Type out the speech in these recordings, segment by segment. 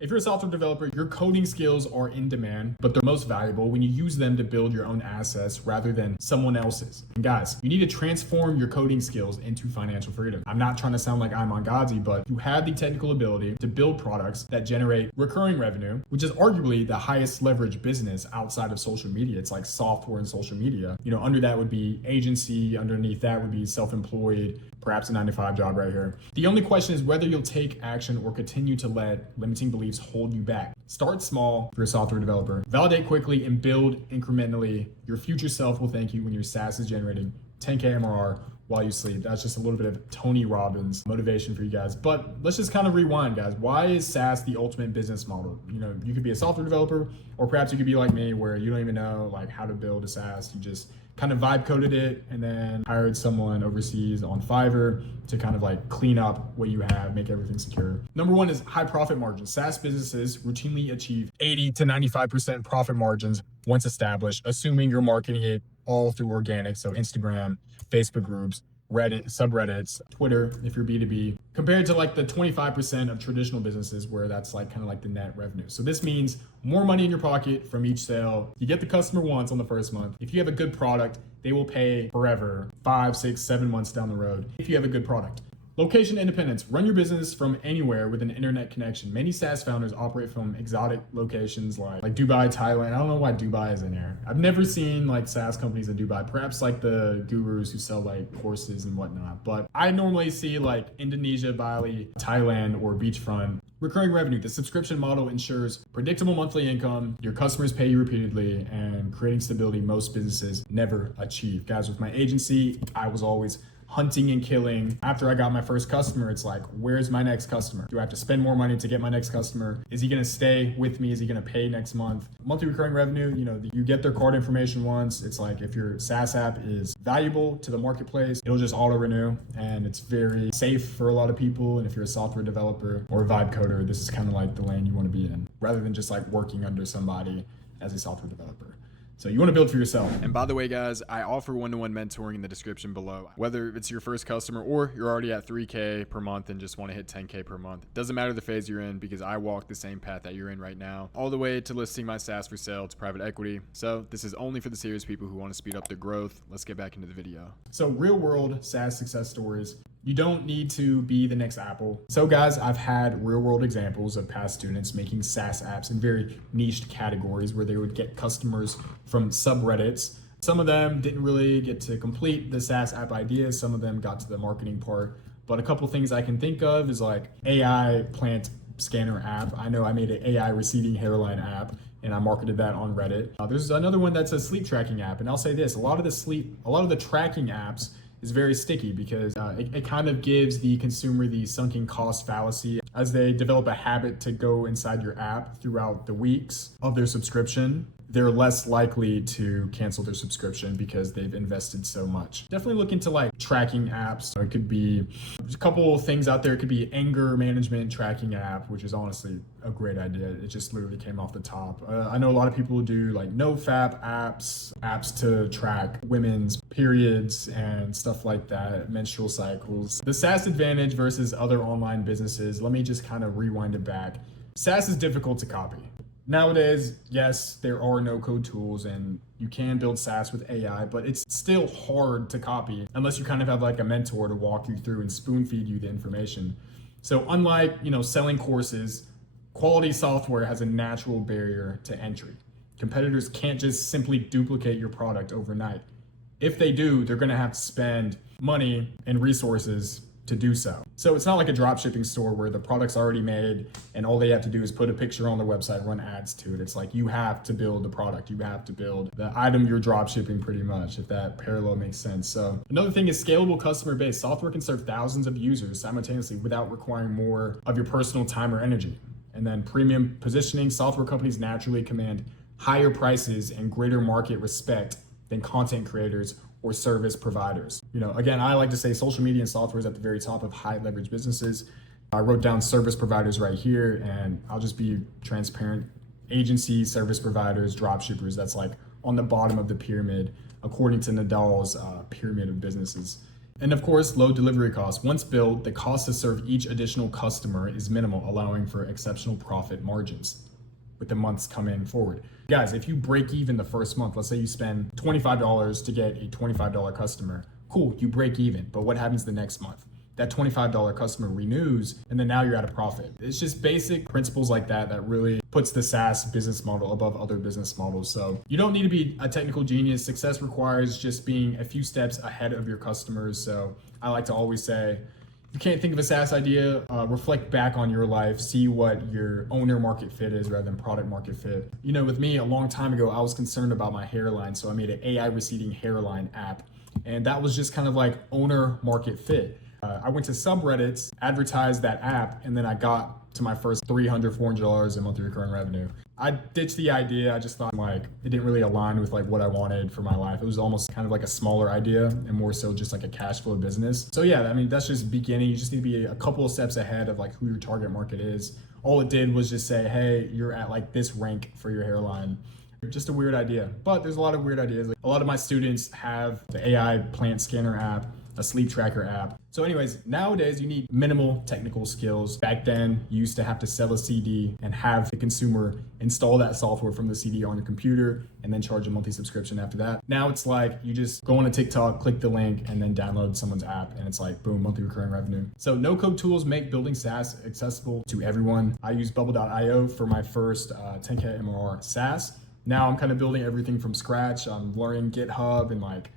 If you're a software developer, your coding skills are in demand, but they're most valuable when you use them to build your own assets rather than someone else's. And guys, you need to transform your coding skills into financial freedom. I'm not trying to sound like I'm on Godzi, but you have the technical ability to build products that generate recurring revenue, which is arguably the highest leverage business outside of social media. It's like software and social media. Under that would be agency, underneath that would be self-employed, perhaps a 9-to-5 job right here. The only question is whether you'll take action or continue to let limiting beliefs hold you back. Start small if you're a software developer. Validate quickly and build incrementally. Your future self will thank you when your SaaS is generating 10K MRR while you sleep. That's just a little bit of Tony Robbins motivation for you guys. But let's just kind of rewind, guys. Why is SaaS the ultimate business model? You could be a software developer, or perhaps you could be like me where you don't even know like how to build a SaaS. You just kind of vibe coded it and then hired someone overseas on Fiverr to kind of like clean up what you have, make everything secure. Number one is high profit margins. SaaS businesses routinely achieve 80 to 95% profit margins once established, assuming you're marketing it all through organic. So Instagram, Facebook groups, Reddit, subreddits, Twitter, if you're B2B, compared to like the 25% of traditional businesses where that's like kind of like the net revenue. So this means more money in your pocket from each sale. You get the customer once on the first month. If you have a good product, they will pay forever, 5, 6, 7 months down the road if you have a good product. Location independence. Run your business from anywhere with an internet connection. Many SaaS founders operate from exotic locations like Dubai, Thailand. I don't know why Dubai is in here. I've never seen like SaaS companies in Dubai, perhaps like the gurus who sell like courses and whatnot. But I normally see like Indonesia, Bali, Thailand, or beachfront. Recurring revenue. The subscription model ensures predictable monthly income. Your customers pay you repeatedly, and creating stability most businesses never achieve. Guys, with my agency, I was always hunting and killing. After I got my first customer, it's like, where's my next customer? Do I have to spend more money to get my next customer? Is he gonna stay with me? Is he gonna pay next month? Monthly recurring revenue, you get their card information once. It's like if your SaaS app is valuable to the marketplace, it'll just auto renew, and it's very safe for a lot of people. And if you're a software developer or a vibe coder, this is kind of like the lane you wanna be in, rather than just like working under somebody as a software developer. So you want to build for yourself. And by the way, guys, I offer one-to-one mentoring in the description below. Whether it's your first customer or you're already at 3K per month and just want to hit 10K per month, doesn't matter the phase you're in, because I walk the same path that you're in right now, all the way to listing my SaaS for sale to private equity. So this is only for the serious people who want to speed up their growth. Let's get back into the video. So real world SaaS success stories. You don't need to be the next Apple. So guys, I've had real world examples of past students making SaaS apps in very niched categories where they would get customers from subreddits. Some of them didn't really get to complete the SaaS app idea. Some of them got to the marketing part. But a couple things I can think of is like AI plant scanner app. I know I made an AI receding hairline app, and I marketed that on Reddit. There's another one that's a sleep tracking app. And I'll say this, a lot of the tracking apps is very sticky because it kind of gives the consumer the sunken cost fallacy as they develop a habit to go inside your app throughout the weeks of their subscription. They're less likely to cancel their subscription because they've invested so much. Definitely look into like tracking apps. It could be, there's a couple of things out there. It could be anger management tracking app, which is honestly a great idea. It just literally came off the top. I know a lot of people do like NoFap apps to track women's periods and stuff like that, menstrual cycles. The SaaS advantage versus other online businesses. Let me just kind of rewind it back. SaaS is difficult to copy. Nowadays, yes, there are no-code tools and you can build SaaS with AI, but it's still hard to copy unless you kind of have like a mentor to walk you through and spoon feed you the information. So unlike, selling courses, quality software has a natural barrier to entry. Competitors can't just simply duplicate your product overnight. If they do, they're gonna have to spend money and resources to do so. So it's not like a drop shipping store where the product's already made and all they have to do is put a picture on their website, run ads to it. It's like you have to build the product. You have to build the item you're drop shipping pretty much, if that parallel makes sense. So another thing is scalable customer base. Software can serve thousands of users simultaneously without requiring more of your personal time or energy. And then premium positioning. Software companies naturally command higher prices and greater market respect than content creators or service providers. Again, I like to say social media and software is at the very top of high leverage businesses. I wrote down service providers right here, and I'll just be transparent. Agencies, service providers, drop shippers, that's like on the bottom of the pyramid, according to Nadal's pyramid of businesses. And of course, low delivery costs. Once built, the cost to serve each additional customer is minimal, allowing for exceptional profit margins with the months coming forward. Guys, if you break even the first month, let's say you spend $25 to get a $25 customer, cool, you break even. But what happens the next month? That $25 customer renews, and then now you're at a profit. It's just basic principles like that that really puts the SaaS business model above other business models. So you don't need to be a technical genius. Success requires just being a few steps ahead of your customers. So I like to always say, you can't think of a SaaS idea, reflect back on your life, see what your owner market fit is rather than product market fit. You know, with me a long time ago, I was concerned about my hairline. So I made an AI receding hairline app. And that was just kind of like owner market fit. I went to subreddits, advertised that app, and then I got to my first $300, $400 in monthly recurring revenue. I ditched the idea. I just thought like it didn't really align with like what I wanted for my life. It was almost kind of like a smaller idea and more so just like a cash flow business. So yeah, I mean, that's just beginning. You just need to be a couple of steps ahead of like who your target market is. All it did was just say, hey, you're at like this rank for your hairline. Just a weird idea, but there's a lot of weird ideas. Like, a lot of my students have the AI plant scanner app, a sleep tracker app. So anyways, nowadays you need minimal technical skills. Back then, you used to have to sell a CD and have the consumer install that software from the CD on your computer and then charge a monthly subscription after that. Now it's like you just go on a TikTok, click the link, and then download someone's app, and it's like, boom, monthly recurring revenue. So no-code tools make building SaaS accessible to everyone. I use Bubble.io for my first 10K MRR SaaS. Now I'm kind of building everything from scratch. I'm learning GitHub and like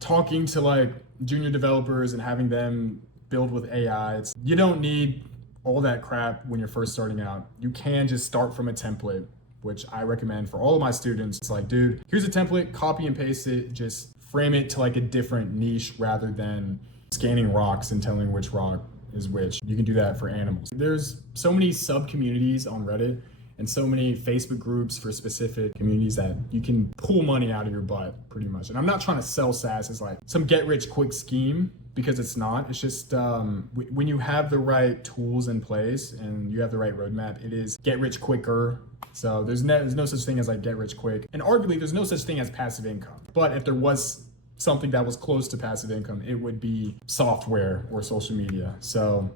talking to like junior developers and having them build with AI. You don't need all that crap when you're first starting out. You can just start from a template, which I recommend for all of my students. It's like, dude, here's a template, copy and paste it, just frame it to like a different niche rather than scanning rocks and telling which rock is which. You can do that for animals. There's so many sub communities on Reddit and so many Facebook groups for specific communities that you can pull money out of your butt pretty much. And I'm not trying to sell SaaS as like some get rich quick scheme, because it's not. It's just when you have the right tools in place and you have the right roadmap, it is get rich quicker. So there's no such thing as like get rich quick. And arguably there's no such thing as passive income. But if there was something that was close to passive income, it would be software or social media. So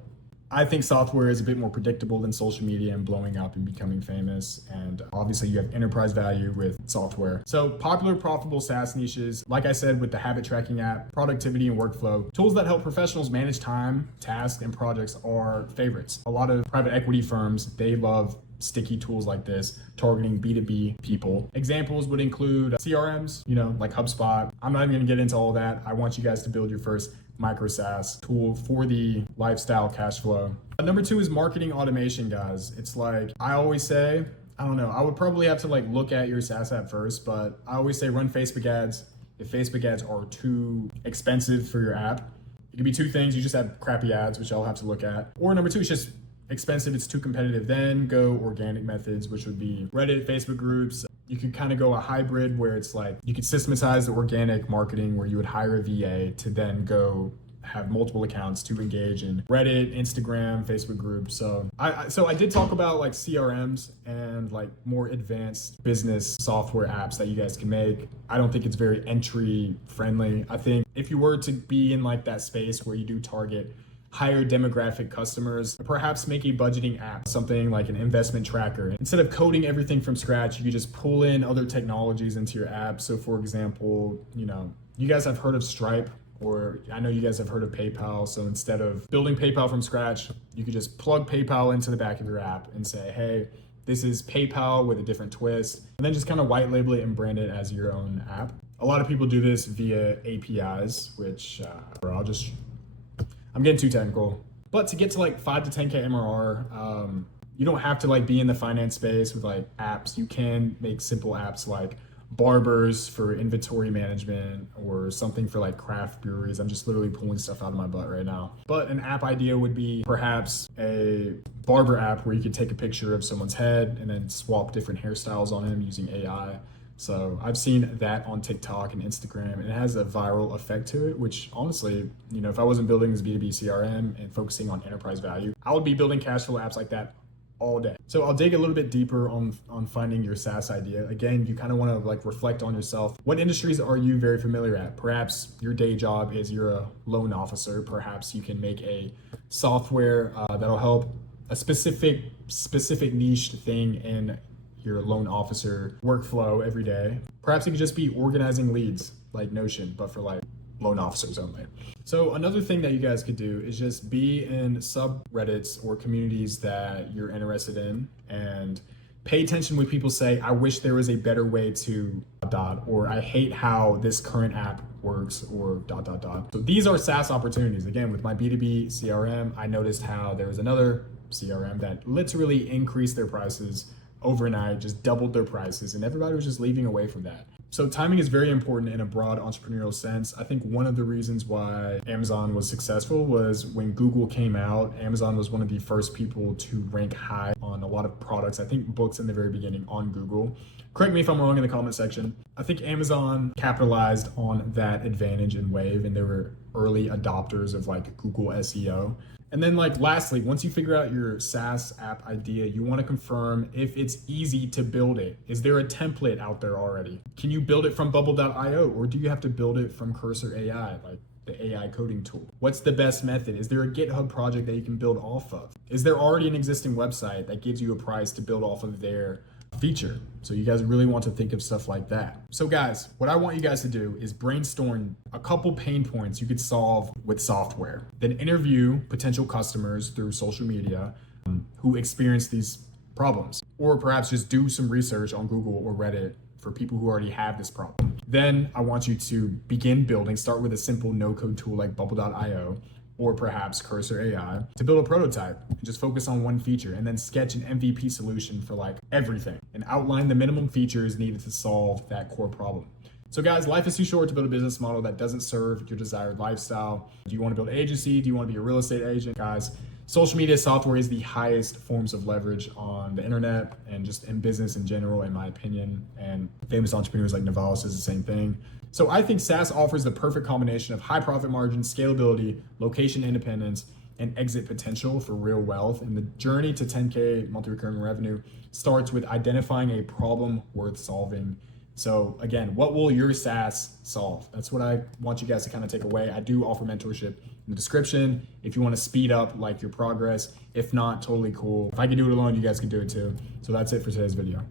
I think software is a bit more predictable than social media and blowing up and becoming famous. And obviously you have enterprise value with software. So popular, profitable SaaS niches, like I said, with the habit tracking app, productivity and workflow, tools that help professionals manage time, tasks, and projects are favorites. A lot of private equity firms, they love sticky tools like this, targeting B2B people. Examples would include CRMs, like HubSpot. I'm not even gonna get into all that. I want you guys to build your first micro SaaS tool for the lifestyle cash flow. Number 2 is marketing automation, guys. It's like, I always say, I don't know, I would probably have to like look at your SaaS app first, but I always say run Facebook ads. If Facebook ads are too expensive for your app, it could be 2 things. You just have crappy ads, which I'll have to look at. Or number 2, it's just expensive, it's too competitive. Then go organic methods, which would be Reddit, Facebook groups. You could kind of go a hybrid where it's like you could systematize the organic marketing where you would hire a VA to then go have multiple accounts to engage in Reddit, Instagram, Facebook groups. So I did talk about like CRMs and like more advanced business software apps that you guys can make. I don't think it's very entry friendly. I think if you were to be in like that space where you do target higher demographic customers, perhaps make a budgeting app, something like an investment tracker. Instead of coding everything from scratch, you could just pull in other technologies into your app. So for example, you guys have heard of Stripe, or I know you guys have heard of PayPal. So instead of building PayPal from scratch, you could just plug PayPal into the back of your app and say, hey, this is PayPal with a different twist, and then just kind of white label it and brand it as your own app. A lot of people do this via APIs, which I'm getting too technical, but to get to like 5 to 10K MRR, you don't have to like be in the finance space with like apps. You can make simple apps like barbers for inventory management or something for like craft breweries. I'm just literally pulling stuff out of my butt right now. But an app idea would be perhaps a barber app where you could take a picture of someone's head and then swap different hairstyles on him using AI. So I've seen that on TikTok and Instagram, and it has a viral effect to it, which honestly, if I wasn't building this B2B CRM and focusing on enterprise value, I would be building cash flow apps like that all day. So I'll dig a little bit deeper on finding your SaaS idea. Again, you kind of want to like reflect on yourself. What industries are you very familiar at? Perhaps your day job is you're a loan officer. Perhaps you can make a software that'll help a specific niche thing in your loan officer workflow every day. Perhaps it could just be organizing leads like Notion, but for like loan officers only. So another thing that you guys could do is just be in subreddits or communities that you're interested in and pay attention when people say, I wish there was a better way to ... or I hate how this current app works or ... So these are SaaS opportunities. Again, with my B2B CRM, I noticed how there was another CRM that literally increased their prices overnight, just doubled their prices, and everybody was just leaving away from that. So timing is very important in a broad entrepreneurial sense. I think one of the reasons why Amazon was successful was when Google came out, Amazon was one of the first people to rank high on a lot of products. I think books in the very beginning on Google. Correct me if I'm wrong in the comment section. I think Amazon capitalized on that advantage in Wave, and they were early adopters of like Google SEO. And then like lastly, once you figure out your SaaS app idea, you want to confirm if it's easy to build it. Is there a template out there already? Can you build it from bubble.io, or do you have to build it from Cursor AI, like the AI coding tool? What's the best method? Is there a GitHub project that you can build off of? Is there already an existing website that gives you a price to build off of their feature? So you guys really want to think of stuff like that. So guys, what I want you guys to do is brainstorm a couple pain points you could solve with software. Then interview potential customers through social media who experience these problems. Or perhaps just do some research on Google or Reddit for people who already have this problem. Then I want you to begin building, start with a simple no-code tool like bubble.io, or perhaps Cursor AI, to build a prototype and just focus on one feature, and then sketch an MVP solution for like everything and outline the minimum features needed to solve that core problem. So guys, life is too short to build a business model that doesn't serve your desired lifestyle. Do you want to build an agency? Do you want to be a real estate agent? Guys, social media software is the highest forms of leverage on the internet and just in business in general, in my opinion. And famous entrepreneurs like Naval says the same thing. So I think SaaS offers the perfect combination of high profit margins, scalability, location independence, and exit potential for real wealth. And the journey to 10K monthly recurring revenue starts with identifying a problem worth solving. So again, what will your SaaS solve? That's what I want you guys to kind of take away. I do offer mentorship in the description if you want to speed up like your progress. If not, totally cool. If I can do it alone, you guys can do it too. So that's it for today's video.